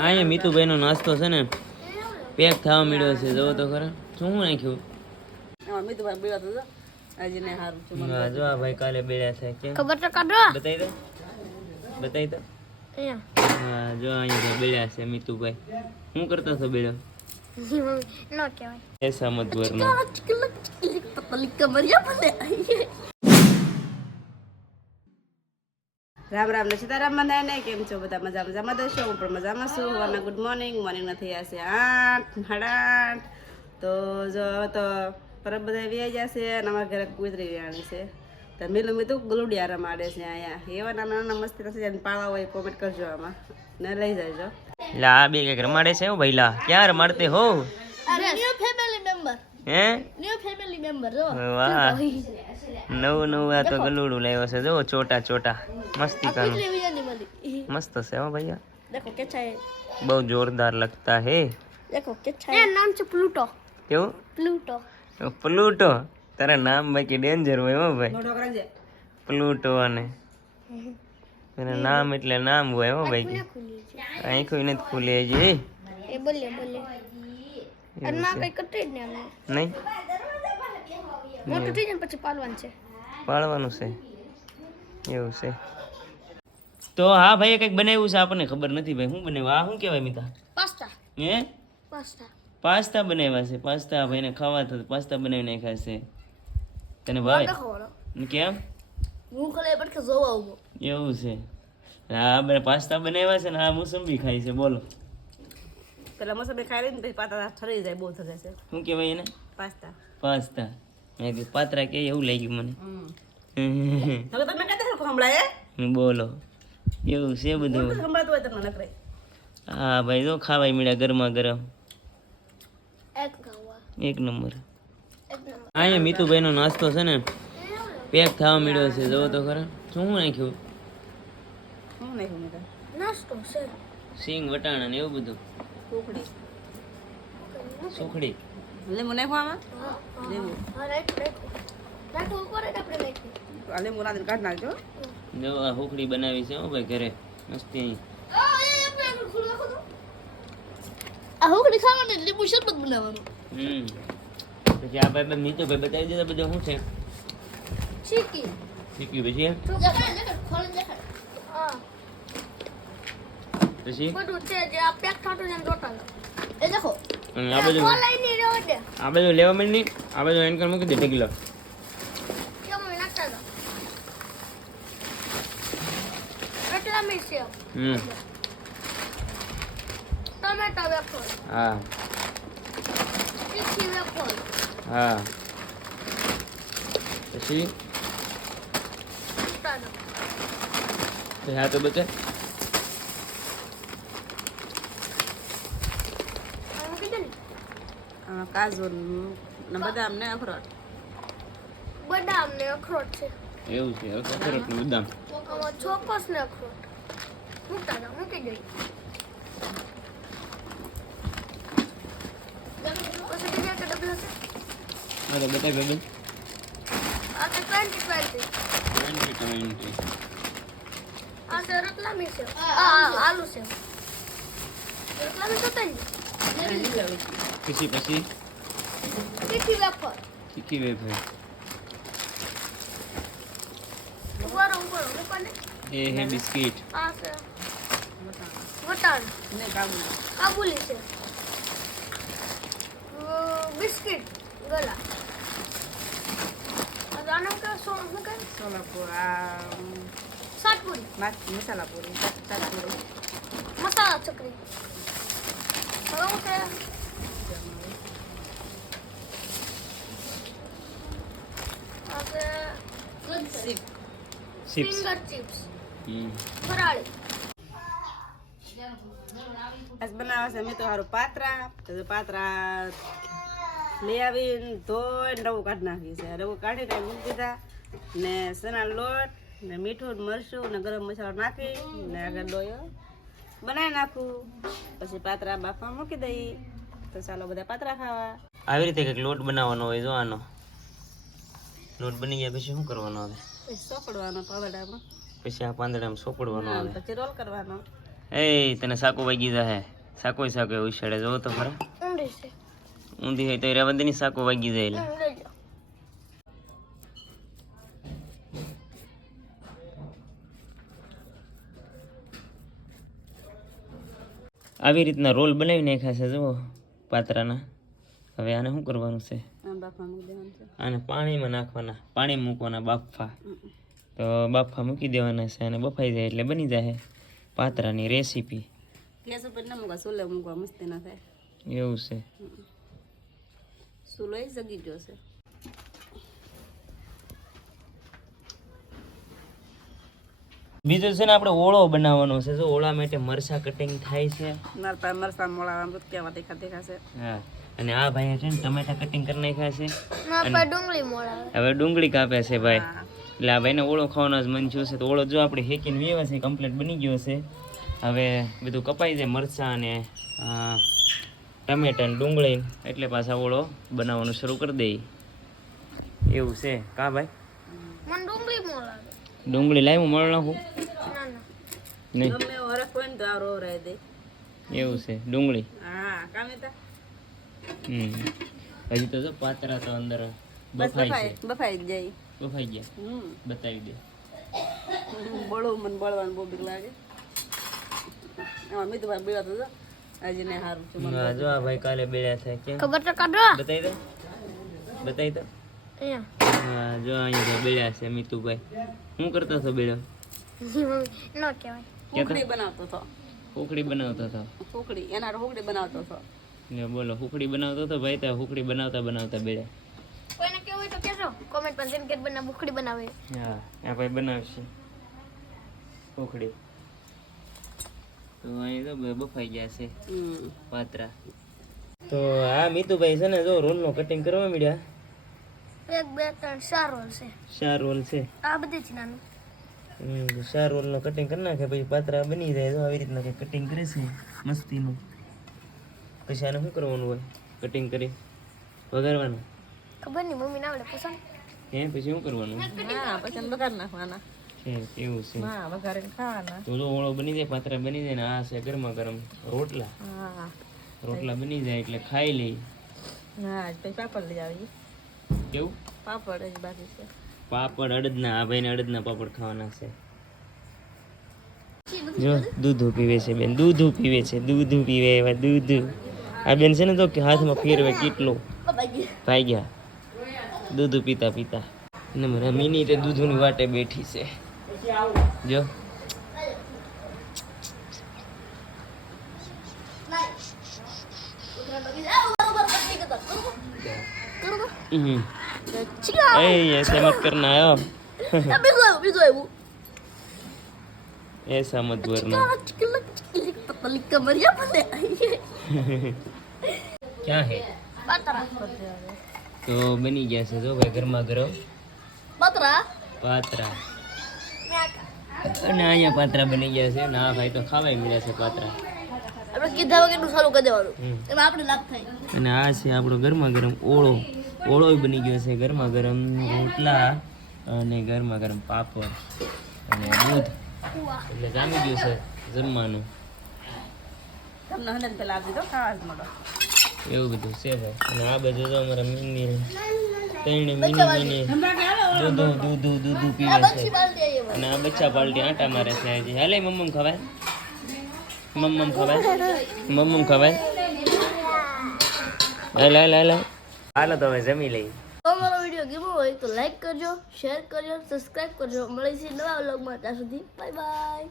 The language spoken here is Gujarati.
અહીંયા મીતુભાઈનો નાસ્તો છે ને પેક થવા મળ્યો છે જવો તો ખરા શું નાખ્યું મીતુભાઈ ને છે. હા, જો આ ભાઈ કાલે બેડ્યા છે કેમ ખબર તો કાઢો બતાવી દે બતાવી દો હા જો અહીંયા બેડ્યા છે મીતુભાઈ શું કરતા હતો બેડો નો કહેવાય રામ રામ ને સીતારામ ને કેમ છો બધા? મજા મજામાં તો છો? હું પણ મજામાં છું. હવારના ગુડ મોર્નિંગ મોર્નિંગના થયા છે આઠ સાડા આઠ. તો જો તો પરબ બધા વ્યાઈ જશે અને અમારા ઘરે કુતરી વ્યાણી છે. તો મિલું મીતું ગુલુડિયા રમાડે છે અહીંયા. એવા નાના નાના મસ્તી નથી જાય પાળા હોય કોમેન્ટ કરજો આમાં. ને લઈ જાયજો એટલે આ બે કંઈક રમાડે છે હો ભઈલા. ક્યાં રમાડતે હો? અરે હે ન્યુ ફેમિલી મેમ્બર જો વાહ નવું નવું આ તો ગલુડું લાવ્યો છે જો ચોટા ચોટા મસ્તી કાનું વિયાની મળી મસ્ત છે હો ભૈયા देखो क्या है બહુ જોરદાર લગતા હે देखो क्या है नाम છે પ્લુટો કેવું પ્લુટો પ્લુટો તારા નામ બાકી ડેન્જર હોય હો ભાઈ મોટો કરંજે પ્લુટો અને એના નામ એટલે નામ હોય હો ભાઈ ખુલી છે આંખો નથી ખુલે છે એ બોલે બોલે અને માં કઈ કટરી જ ને નહીં? મોટું થઈ જાય પછી પાલવાનું છે. પાળવાનું છે. એવું છે. તો હા ભાઈ કંઈક બનાવ્યું છે આપણને ખબર નથી ભાઈ. શું બનાવ્યું? આ શું કહેવાય મિતા? પાસ્તા. હે? પાસ્તા. પાસ્તા બનાવ્યા છે. પાસ્તા ભાઈને ખાવા તો પાસ્તા બનાવી નાખ્યા છે. તને ભાવે? કેમ? હું ખલે પણ જોવા એવું છે. હા બને પાસ્તા બનાવ્યા છે ને આ મોસંબી ખાય છે. બોલો. પેલા મોસંબી ખાઈ લઈને પછી પાતા ઠરી જાય બહુ થશે છે. શું કહેવાય એને? પાસ્તા. પાસ્તા. મેં કીધું પાત્રા કે એવું લાગ્યું મને. હવે તમે કહેતા હો હમણાં એ બોલો એવું છે બધું? સંભળાતું હોય તમને નકરાય હા ભાઈ જો ખાવાય મળ્યા ગરમા ગરમ. એક નંબર. અહીંયા મીતુભાઈ મીતુભાઈનો નાસ્તો છે ને પેક થવા મળ્યો છે જોવો તો ખરા. શું નાખ્યું? શું નાખ્યું નાસ્તો છે. સિંગ વટાણા ને એવું બધું. કોકડી સુખડી. લીંબુ નાખવામાં હા લીંબુ નાખી લીંબુ નાખીને કાઢી નાખજો જો આ સુખડી બનાવી છે હો ભાઈ ઘરે. મસ્તી આ હુકડી ખાવાની લીંબુ શરબત બનાવવાનું. હમ. પછી આ ભાઈ મીતુભાઈ બતાવી દેતા બધું શું છે? ચીકી શીખ્યું પછી જખાડ જખાડ ખોલી જખાડ હા પછી? બધું છે જે આ પેક થાતું છે ને ટોટલ. એ દેખો. અને આ બધું આ બધું લેવા માંડી આ બધું એન્કર મૂકી દે ઢગલો. કેમ નાખતા હતા? એટલા મી છે. હમ. ટમેટા વેફર. હા. વેફર. હા. પછી હા તો બચે આમ કીધું ને આમાં કાજુ ને બદામ ને અખરોટ. બદામ ને અખરોટ છે. એવું છે અખરોટ ને બદામ. ચોકસ ને અખરોટ. મૂકતા જાઓ મૂકી દઈ પછી બીજા કે ડબલા છે? હા તો બતાવી આ તો ટ્વેન્ટી ટ્વેન્ટી ટ્વેન્ટી આ છે રતલામી છે. આ આલુ છે. પછી પછી તીખી વેફર શીખી વે ભાઈ ઉપર ઉપર ઉપર ને એ હે બિસ્કિટ આ છે વટાણ ને કાબુ કાબુલી છે બિસ્કિટ ગલા આ કે શું શું કે સોલાપુર આ સાતપુરી મા- મસાલા પૂરી સાતપુરી મસાલા ચકરી આજ બનાવે છે મેં તો સારું પાત્રા તો પાત્રા લઈ આવીને ધોઈને રવું કાઢી નાખી છે રવું કાઢીને મૂકી દીધા ને સના લોટ ને મીઠું ને મરચું ને ગરમ મસાલો નાખી ને આગળ ડોયો બનાવી નાખું. પછી પાત્રા બાફવા મૂકી દઈ. તો ચાલો બધા પાત્રા ખાવા. આવી રીતે કંઈક લોટ બનાવવાનો હોય જોવાનો. લોટ બની ગયા પછી શું કરવાનો આવે પછી સોકડવાનો પાવડામાં. પછી આ પાંદડામાં સોપડવાનો આવે પછી રોલ કરવાનો. એ તને સાકો વાગી જાય સાકો સાકો એવું જો જોવો તો ખરા. ઊંધી હોય તો દે સાકો વાગી જાય એટલે આવી રીતના રોલ બનાવી નાખ્યા છે જુઓ પાત્રાના. હવે આને શું કરવાનું છે? આમ બાફા મૂકી દેવાનું છે. આને પાણીમાં નાખવાના પાણી મૂકવાના બાફા. તો બાફા મૂકી દેવાના છે અને બફાઈ જાય એટલે બની જાય પાત્રાની રેસીપી. ગેસ ઉપર ના મૂકવા ચૂલે મૂકવા મસ્તી ના થાય. એવું છે. એ જગી ગયો છે. બીજું છે ને આપણે ઓળો બનાવવાનો છે. જો ઓળા માટે મરસા કટિંગ થાય છે. મારા મરસા મોળા આમ કેવા દેખા દેખાશે હા. અને આ ભાઈ છે ને ટમેટા કટિંગ કરી નાખ્યા છે. ડુંગળી મોળા હવે ડુંગળી કાપે છે ભાઈ. એટલે આ ભાઈને ઓળો ખાવાનો જ મન થયું છે. તો ઓળો જો આપણે હેકીને વેવા છે કમ્પ્લીટ બની ગયો છે. હવે બધું કપાઈ જાય મરચાં અને ટમેટા ડુંગળી એટલે પાછા ઓળો બનાવવાનું શરૂ કરી દઈએ એવું છે. કા ભાઈ? મને ડુંગળી મોળા ડુંગળી લાવી હું મળ નાખું? ના ના નહીં. ગમે એવો ને છે ડુંગળી? હા કામે તા હમ. હજી તો જો પાતરા તો અંદર બફાઈ બફાઈ છે. બફાઈ જાય. બફાઈ ગયા? બતાવી દે. બળવું મને બળવાનું બહુ બીક લાગે. આમાં મીઠું ભાઈ બીવાતું તો હજી ને સારું છે મને જો આ ભાઈ કાલે બેડ્યા થાય કેમ? ખબર તો કાઢો બતાવી દે. બતાવી દે. અહીંયા. જો અહીંયા તો બેડ્યા છે મિતુભાઈ. શું કરતો હતો બેડ્યો ન કહેવાય. હુકડી બનાવતો હતો. હુકડી બનાવતો હતો? હુકડી એના હુકડી બનાવતો હતો. ને બોલો હુકડી બનાવતો હતો ભાઈ? તો હુકડી બનાવતા બનાવતા બેડ્યા કોઈને કેવું હોય તો કહેજો. કોમેન્ટ પર જેમ કે બના ભૂખડી બનાવે. હા આ ભાઈ બનાવશે. હુકડી તો અહીં તો બફાઈ ગયા છે. પાત્રા. તો આ મિતુભાઈ છે ને જો રોલનું કટિંગ કરવા મળ્યા એક બે ત્રણ ચાર રોલ છે. ચાર રોલ છે. આ બધી જ નાનું. ચાર રોલનું કટિંગ કરી નાખે પછી પાત્રા બની જાય તો આવી રીતના કટિંગ કરે છે મસ્તીનું. પછી આને શું કરવાનું હોય? કટિંગ કરી વઘારવાનું. ખબર નહીં મમ્મી ના આવડે પસંદ? હે પછી શું કરવાનું? હા પછી બગાડ નાખવાના. એવું છે. હા વઘારીને ખાવાના. તો જો ઓળો બની જાય પાત્રા બની જાય ને આ છે ગરમા ગરમ રોટલા. હા. રોટલા બની જાય એટલે ખાઈ લઈ. હા પછી પાપડ લઈ આવી કેવું પાપડ જ બાકી છે પાપડ અડદના આ ભાઈને અડદના પાપડ ખાવાના છે જો દૂધું પીવે છે બેન દૂધ પીવે છે દૂધ પીવે એવા દૂધ આ બેન છે ને તો કે હાથમાં ફેરવે કેટલું ભાઈ ગયા દૂધ પીતા પીતા ને મારા મિની તે દૂધની વાટે બેઠી છે જો હમ. Tchau. Ei, essa é muito carnal. Abençoe, abençoe. Essa é uma dor, não. ક્યાં હે તો બની ગયા છે જો ભાઈ ગરમા ગરમ પાત્રા પાત્રા અને અહીંયા પાત્રા બની ગયા છે ના ભાઈ તો ખાવાય મળ્યા છે પાત્રા આપણે કીધા વગરનું સારું કરી દેવાનું એમાં આપણે લાભ થાય અને આ છે આપણો ગરમા ગરમ ઓળો ઓળો બની ગયો છે. ગરમા ગરમ રોટલા અને ગરમા ગરમ પાપડ અને દૂધ. એટલે જામી ગયું છે જમવાનું. તમને હંડન પેલા આપી દીધો ખાવા જ મળો. એવું બધું છે ભાઈ. અને આ બધું તો અમારા મિની ત્રણે મિની મિની દૂધું દૂધું દૂધું પીવે છે. અને આ બચ્ચા પાલટી આટા મારે છે હજી. હાલે મમ્મમ ખવાય? મમ્મમ ખવાય? મમ્મમ ખવાય? હાલ હાલ હાલ. હાલ. હાલો તો હવે જમી લઈએ. તો મારો વીડિયો ગમ્યો હોય તો લાઈક કરજો શેર કરજો સબસ્ક્રાઇબ કરજો. મળીશું નવા વ્લોગમાં ત્યાં સુધી બાય બાય